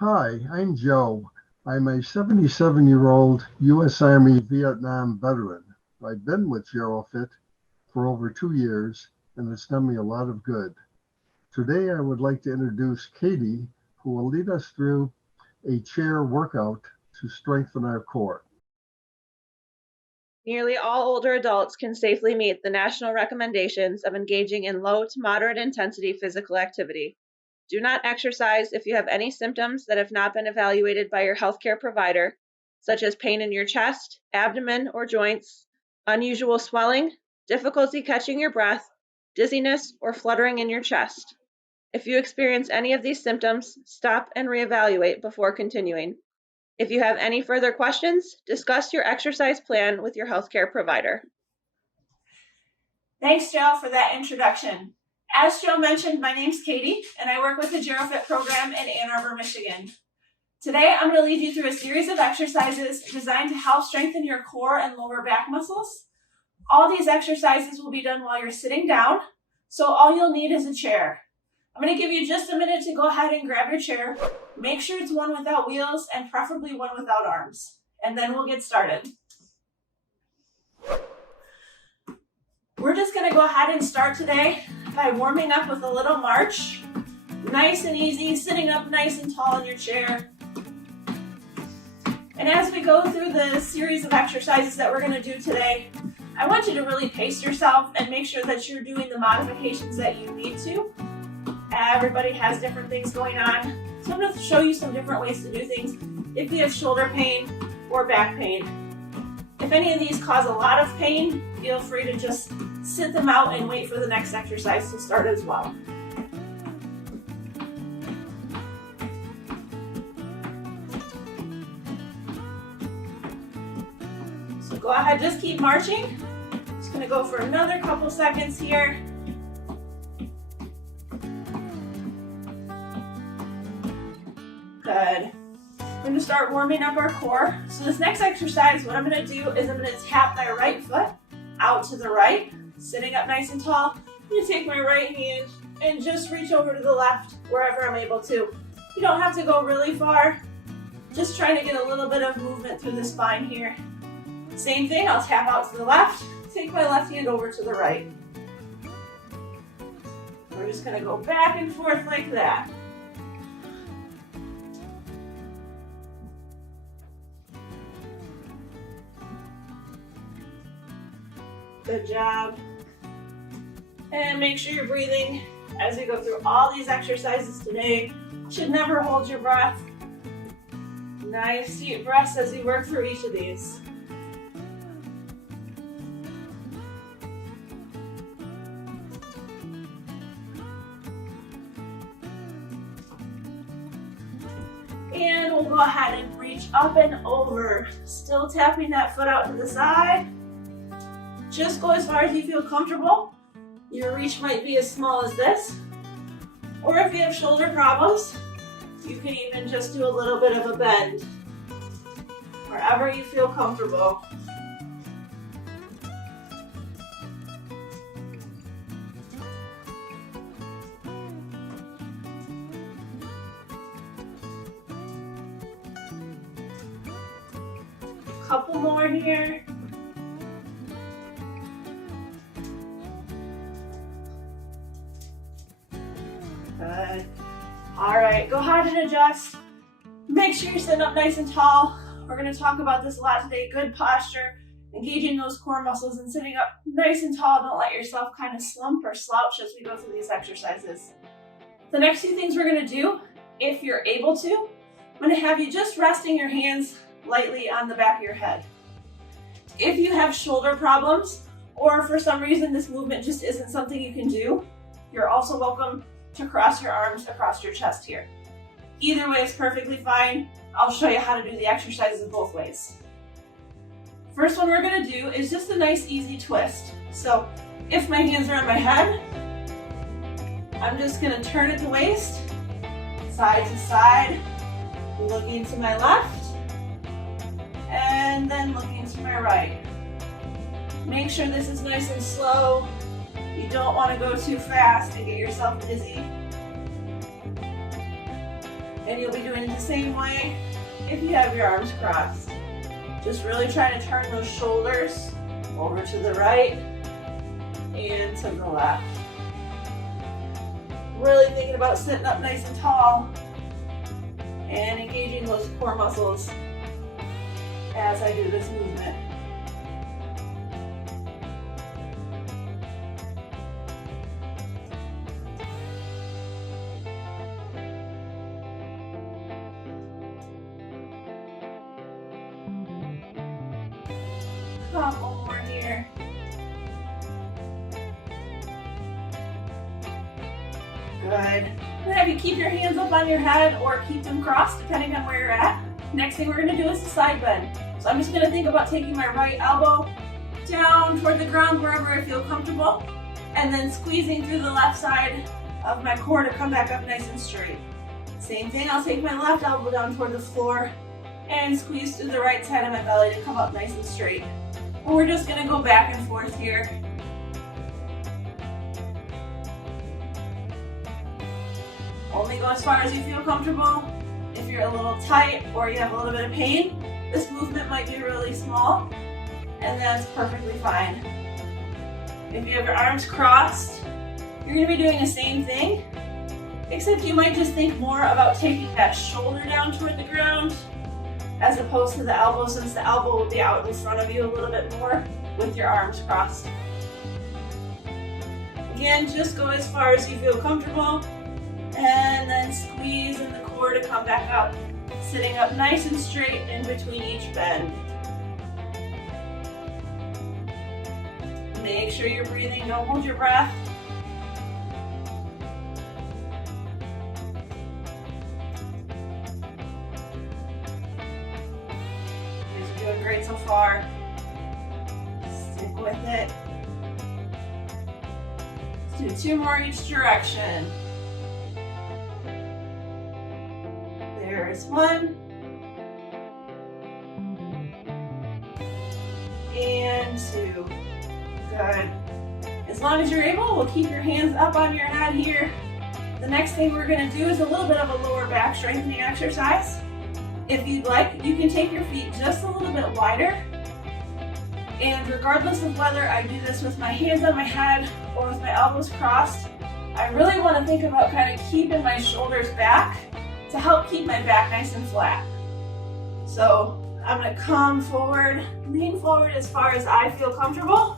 Hi, I'm Joe. I'm a 77-year-old U.S. Army Vietnam veteran. I've been with R.O.V.E.R.S for over 2 years, and it's done me a lot of good. Today, I would like to introduce Katie, who will lead us through a chair workout to strengthen our core. Nearly all older adults can safely meet the national recommendations of engaging in low to moderate intensity physical activity. Do not exercise if you have any symptoms that have not been evaluated by your healthcare provider, such as pain in your chest, abdomen, or joints, unusual swelling, difficulty catching your breath, dizziness, or fluttering in your chest. If you experience any of these symptoms, stop and reevaluate before continuing. If you have any further questions, discuss your exercise plan with your healthcare provider. Thanks, Joe, for that introduction. As Joe mentioned, my name's Katie, and I work with the R.O.V.E.R.S program in Ann Arbor, Michigan. Today, I'm going to lead you through a series of exercises designed to help strengthen your core and lower back muscles. All these exercises will be done while you're sitting down, so all you'll need is a chair. I'm going to give you just a minute to go ahead and grab your chair. Make sure it's one without wheels and preferably one without arms. And then we'll get started. We're just going to go ahead and start today by warming up with a little march. Nice and easy, sitting up nice and tall in your chair. And as we go through the series of exercises that we're going to do today, I want you to really pace yourself and make sure that you're doing the modifications that you need to. Everybody has different things going on, so I'm going to show you some different ways to do things if you have shoulder pain or back pain. If any of these cause a lot of pain, feel free to just sit them out and wait for the next exercise to start as well. So go ahead, just keep marching. Just going to go for another couple seconds here. Good. We're going to start warming up our core. So this next exercise, what I'm going to do is I'm going to tap my right foot out to the right, sitting up nice and tall. I'm going to take my right hand and just reach over to the left wherever I'm able to. You don't have to go really far. Just trying to get a little bit of movement through the spine here. Same thing, I'll tap out to the left, take my left hand over to the right. We're just going to go back and forth like that. Good job. And make sure you're breathing as we go through all these exercises today. Should never hold your breath. Nice deep breaths as we work through each of these. And we'll go ahead and reach up and over. Still tapping that foot out to the side. Just go as far as you feel comfortable. Your reach might be as small as this. Or if you have shoulder problems, you can even just do a little bit of a bend. Wherever you feel comfortable. Couple more here. Good. All right, go ahead and adjust. Make sure you're sitting up nice and tall. We're going to talk about this a lot today. Good posture, engaging those core muscles and sitting up nice and tall. Don't let yourself kind of slump or slouch as we go through these exercises. The next few things we're going to do, if you're able to, I'm going to have you just resting your hands lightly on the back of your head. If you have shoulder problems, or for some reason this movement just isn't something you can do, you're also welcome to cross your arms across your chest here. Either way is perfectly fine. I'll show you how to do the exercises both ways. First one we're going to do is just a nice easy twist. So if my hands are on my head, I'm just going to turn at the waist, side to side, looking to my left, and then looking to my right. Make sure this is nice and slow. You don't want to go too fast and get yourself dizzy. And you'll be doing it the same way if you have your arms crossed. Just really trying to turn those shoulders over to the right and to the left. Really thinking about sitting up nice and tall and engaging those core muscles as I do this movement. Couple more here. Good. I'm gonna have you keep your hands up on your head or keep them crossed depending on where you're at. Next thing we're gonna do is a side bend. So I'm just gonna think about taking my right elbow down toward the ground wherever I feel comfortable, and then squeezing through the left side of my core to come back up nice and straight. Same thing, I'll take my left elbow down toward the floor and squeeze through the right side of my belly to come up nice and straight. And we're just gonna go back and forth here. Only go as far as you feel comfortable. If you're a little tight or you have a little bit of pain, this movement might be really small, and that's perfectly fine. If you have your arms crossed, you're gonna be doing the same thing, except you might just think more about taking that shoulder down toward the ground as opposed to the elbow, since the elbow will be out in front of you a little bit more with your arms crossed. Again, just go as far as you feel comfortable, and then squeeze in the core to come back up, sitting up nice and straight in between each bend. Make sure you're breathing, don't hold your breath. You're doing great so far. Stick with it. Let's do 2 more each direction. There's 1. And 2. Good. As long as you're able, we'll keep your hands up on your head here. The next thing we're going to do is a little bit of a lower back strengthening exercise. If you'd like, you can take your feet just a little bit wider. And regardless of whether I do this with my hands on my head or with my elbows crossed, I really want to think about kind of keeping my shoulders back to help keep my back nice and flat. So I'm going to come forward, lean forward as far as I feel comfortable,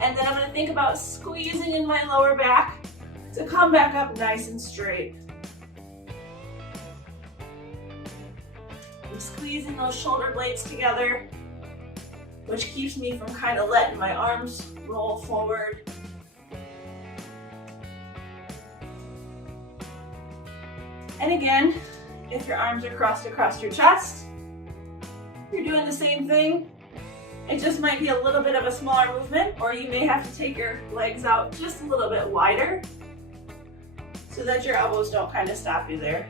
and then I'm going to think about squeezing in my lower back to come back up nice and straight. I'm squeezing those shoulder blades together, which keeps me from kind of letting my arms roll forward. And again, if your arms are crossed across your chest, you're doing the same thing. It just might be a little bit of a smaller movement, or you may have to take your legs out just a little bit wider so that your elbows don't kind of stop you there.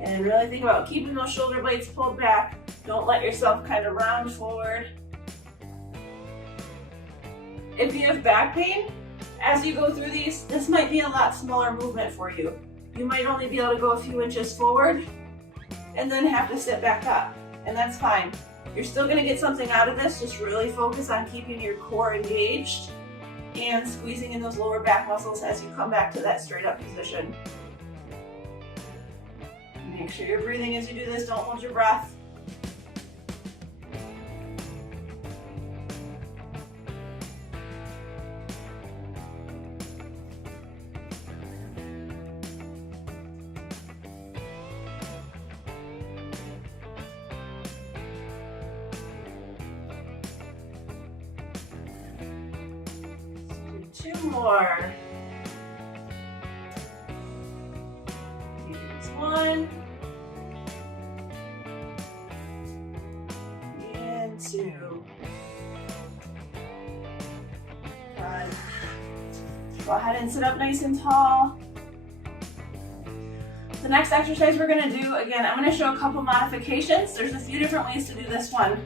And really think about keeping those shoulder blades pulled back. Don't let yourself kind of round forward. If you have back pain, as you go through these, this might be a lot smaller movement for you. You might only be able to go a few inches forward and then have to sit back up, and that's fine. You're still gonna get something out of this. Just really focus on keeping your core engaged and squeezing in those lower back muscles as you come back to that straight up position. Make sure you're breathing as you do this. Don't hold your breath. Let's do 2 more. Here's 1. 2. Good. Go ahead and sit up nice and tall. The next exercise we're going to do, again, I'm going to show a couple modifications. There's a few different ways to do this one.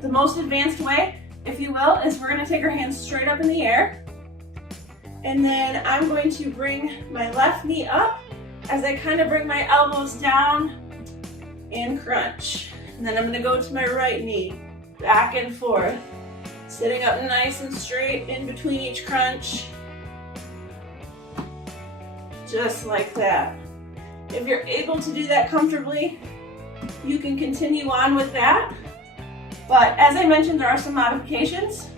The most advanced way, if you will, is we're going to take our hands straight up in the air, And then I'm going to bring my left knee up as I kind of bring my elbows down and crunch. And then I'm going to go to my right knee, back and forth, sitting up nice and straight in between each crunch. Just like that. If you're able to do that comfortably, you can continue on with that. But as I mentioned, there are some modifications.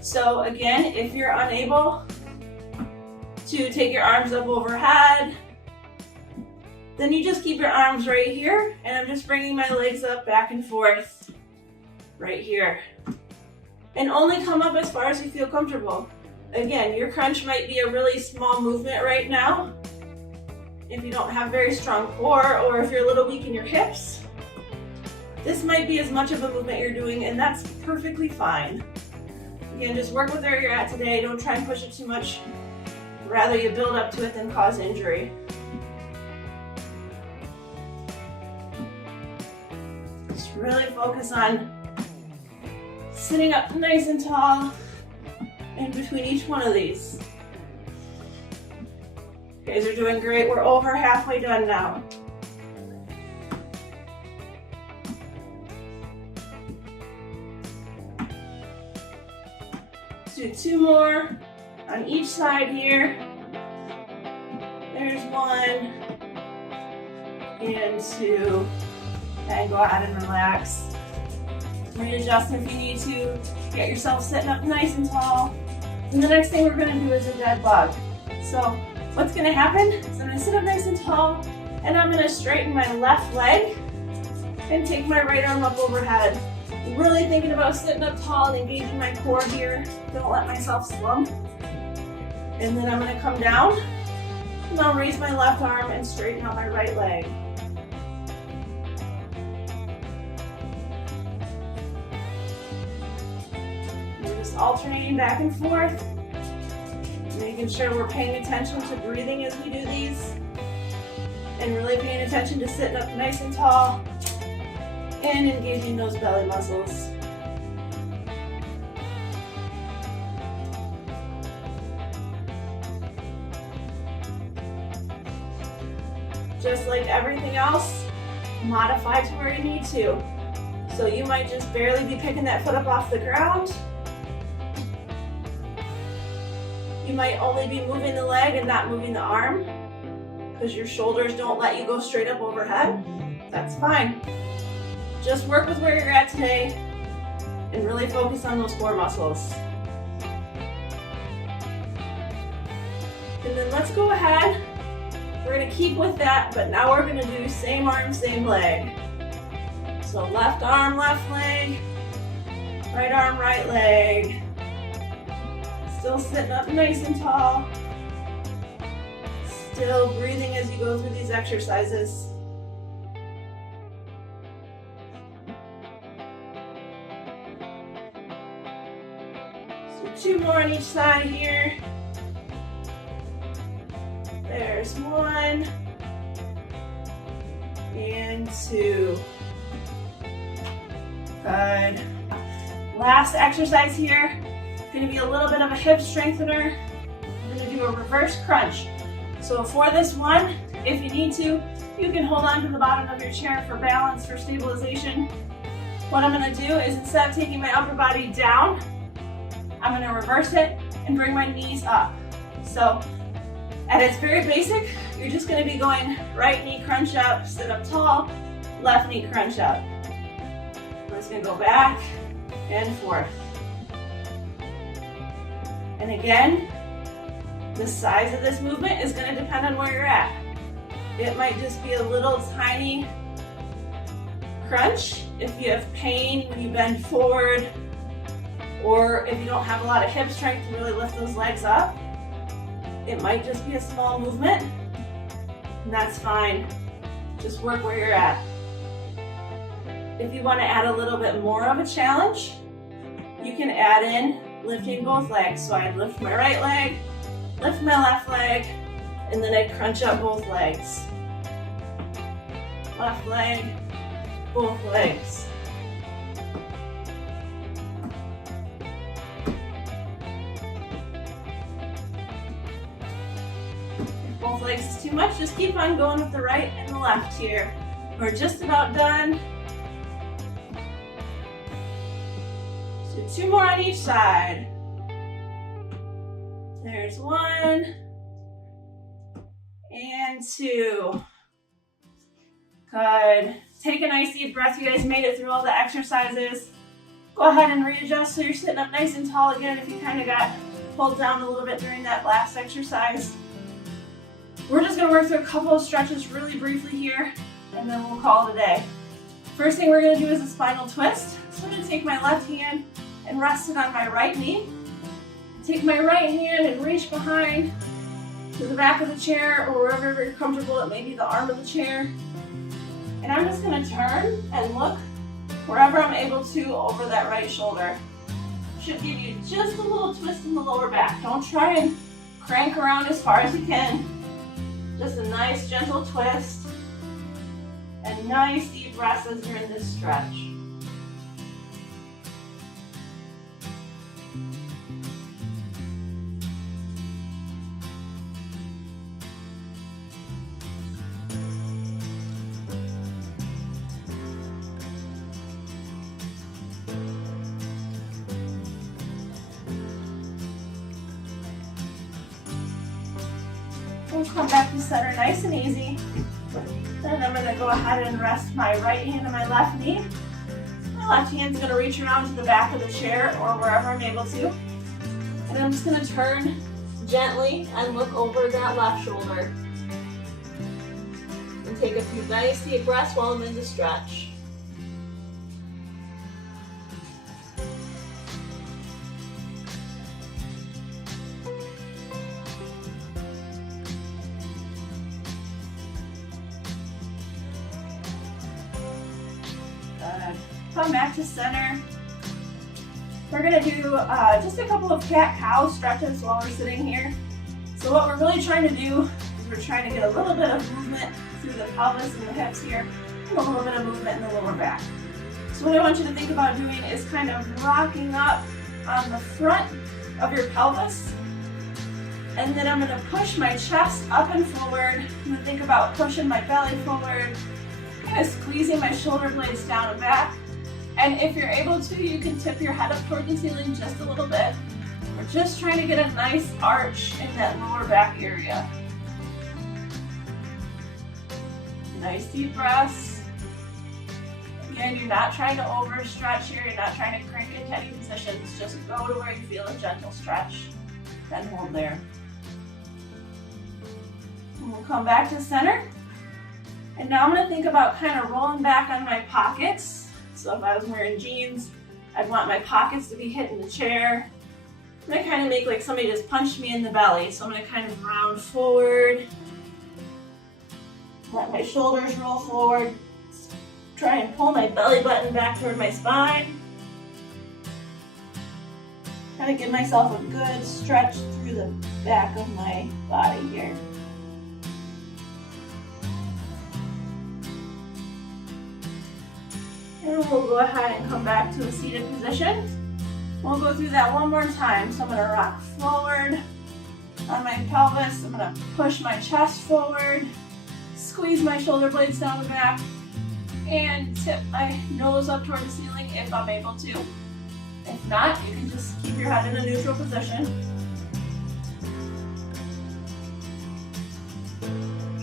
So again, if you're unable to take your arms up overhead, then you just keep your arms right here, and I'm just bringing my legs up back and forth right here. And only come up as far as you feel comfortable. Again, your crunch might be a really small movement right now if you don't have very strong core, or if you're a little weak in your hips. This might be as much of a movement you're doing, and that's perfectly fine. Again, just work with where you're at today. Don't try and push it too much. Rather you build up to it than cause injury. Just really focus on sitting up nice and tall in between each one of these. You guys are doing great. We're over halfway done now. Let's do 2 more on each side here. There's 1 and 2. And go ahead and relax. Readjust if you need to. Get yourself sitting up nice and tall. And the next thing we're going to do is a dead bug. So what's going to happen is I'm going to sit up nice and tall, and I'm going to straighten my left leg and take my right arm up overhead. Really thinking about sitting up tall and engaging my core here. Don't let myself slump. And then I'm going to come down, and I'll raise my left arm and straighten out my right leg. Alternating back and forth, making sure we're paying attention to breathing as we do these, and really paying attention to sitting up nice and tall and engaging those belly muscles. Just like everything else, modify to where you need to. So you might just barely be picking that foot up off the ground. You might only be moving the leg and not moving the arm because your shoulders don't let you go straight up overhead. That's fine. Just work with where you're at today and really focus on those core muscles. And then let's go ahead. We're going to keep with that, but now we're going to do same arm, same leg. So left arm, left leg, right arm, right leg. Still sitting up nice and tall. Still breathing as you go through these exercises. So 2 more on each side here. There's 1 and 2. Good. Last exercise here. Going to be a little bit of a hip strengthener. We're going to do a reverse crunch. So for this one, if you need to, you can hold on to the bottom of your chair for balance, for stabilization. What I'm going to do is, instead of taking my upper body down, I'm going to reverse it and bring my knees up. So at its very basic, you're just going to be going right knee crunch up, sit up tall, left knee crunch up. We're just going to go back and forth. And again, the size of this movement is going to depend on where you're at. It might just be a little tiny crunch if you have pain when you bend forward, or if you don't have a lot of hip strength to really lift those legs up. It might just be a small movement, and that's fine. Just work where you're at. If you want to add a little bit more of a challenge, you can add in lifting both legs. So I'd lift my right leg, lift my left leg, and then I'd crunch up both legs. Left leg, both legs. too much, just keep on going with the right and the left here. We're just about done. So 2 more on each side. There's 1 and 2. Good. Take a nice deep breath. You guys made it through all the exercises. Go ahead and readjust so you're sitting up nice and tall again if you kind of got pulled down a little bit during that last exercise. We're just going to work through a couple of stretches really briefly here, and then we'll call it a day. First thing we're going to do is a spinal twist. So I'm going to take my left hand and rest it on my right knee. Take my right hand and reach behind to the back of the chair or wherever you're comfortable. It may be the arm of the chair. And I'm just going to turn and look wherever I'm able to over that right shoulder. Should give you just a little twist in the lower back. Don't try and crank around as far as you can. Just a nice gentle twist and nice deep breaths as you're in this stretch. We'll come back to center nice and easy. Then I'm going to go ahead and rest my right hand on my left knee. My left hand's going to reach around to the back of the chair or wherever I'm able to. And I'm just going to turn gently and look over that left shoulder. And take a few nice deep breaths while I'm in the stretch. Come back to center. We're going to do just a couple of cat-cow stretches while we're sitting here. So what we're really trying to do is we're trying to get a little bit of movement through the pelvis and the hips here, and a little bit of movement in the lower back. So what I want you to think about doing is kind of rocking up on the front of your pelvis. And then I'm going to push my chest up and forward. I'm going to think about pushing my belly forward, kind of squeezing my shoulder blades down and back. And if you're able to, you can tip your head up toward the ceiling just a little bit. We're just trying to get a nice arch in that lower back area. Nice deep breaths. Again, you're not trying to overstretch here. You're not trying to crank into any positions. Just go to where you feel a gentle stretch and hold there. And we'll come back to center. And now I'm going to think about kind of rolling back on my pockets. So if I was wearing jeans, I'd want my pockets to be hitting the chair. I'm going to kind of make like somebody just punched me in the belly. So I'm going to kind of round forward. Let my shoulders roll forward. Try and pull my belly button back toward my spine. Kind of give myself a good stretch through the back of my body here. And we'll go ahead and come back to a seated position. We'll go through that one more time. So I'm going to rock forward on my pelvis. I'm going to push my chest forward, squeeze my shoulder blades down the back, and tip my nose up toward the ceiling if I'm able to. If not, you can just keep your head in a neutral position.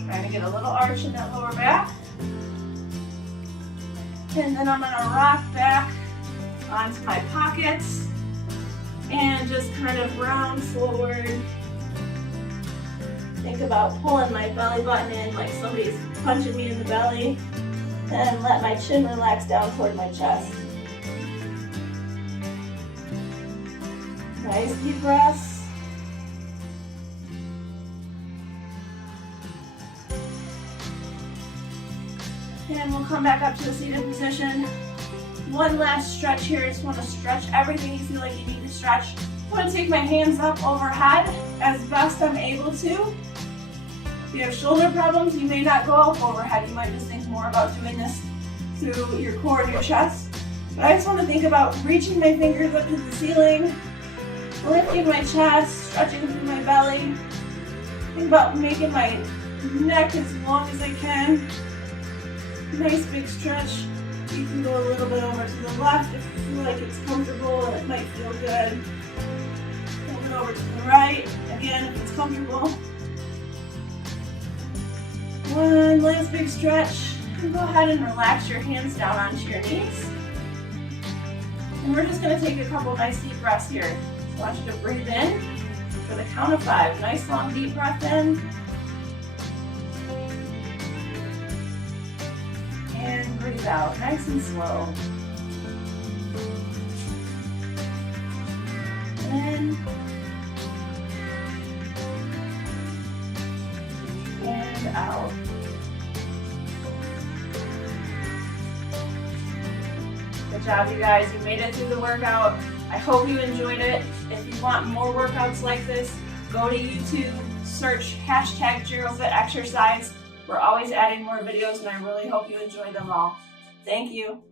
Trying to get a little arch in that lower back. And then I'm going to rock back onto my pockets and just kind of round forward. Think about pulling my belly button in like somebody's punching me in the belly. And let my chin relax down toward my chest. Nice deep breaths. And we'll come back up to the seated position. One last stretch here. I just want to stretch everything you feel like you need to stretch. I'm going to take my hands up overhead as best I'm able to. If you have shoulder problems, you may not go up overhead. You might just think more about doing this through your core and your chest. But I just want to think about reaching my fingers up to the ceiling, lifting my chest, stretching through my belly. Think about making my neck as long as I can. Nice big stretch. You can go a little bit over to the left if you feel like it's comfortable and it might feel good. A little bit over to the right, again if it's comfortable. One last big stretch. And go ahead and relax your hands down onto your knees. And we're just going to take a couple nice deep breaths here. So I want you to breathe in for the count of 5. Nice long deep breath in. And breathe out, nice and slow. In. And out. Good job, you guys. You made it through the workout. I hope you enjoyed it. If you want more workouts like this, go to YouTube, search #GeroFit exercise. We're always adding more videos, and I really hope you enjoy them all. Thank you.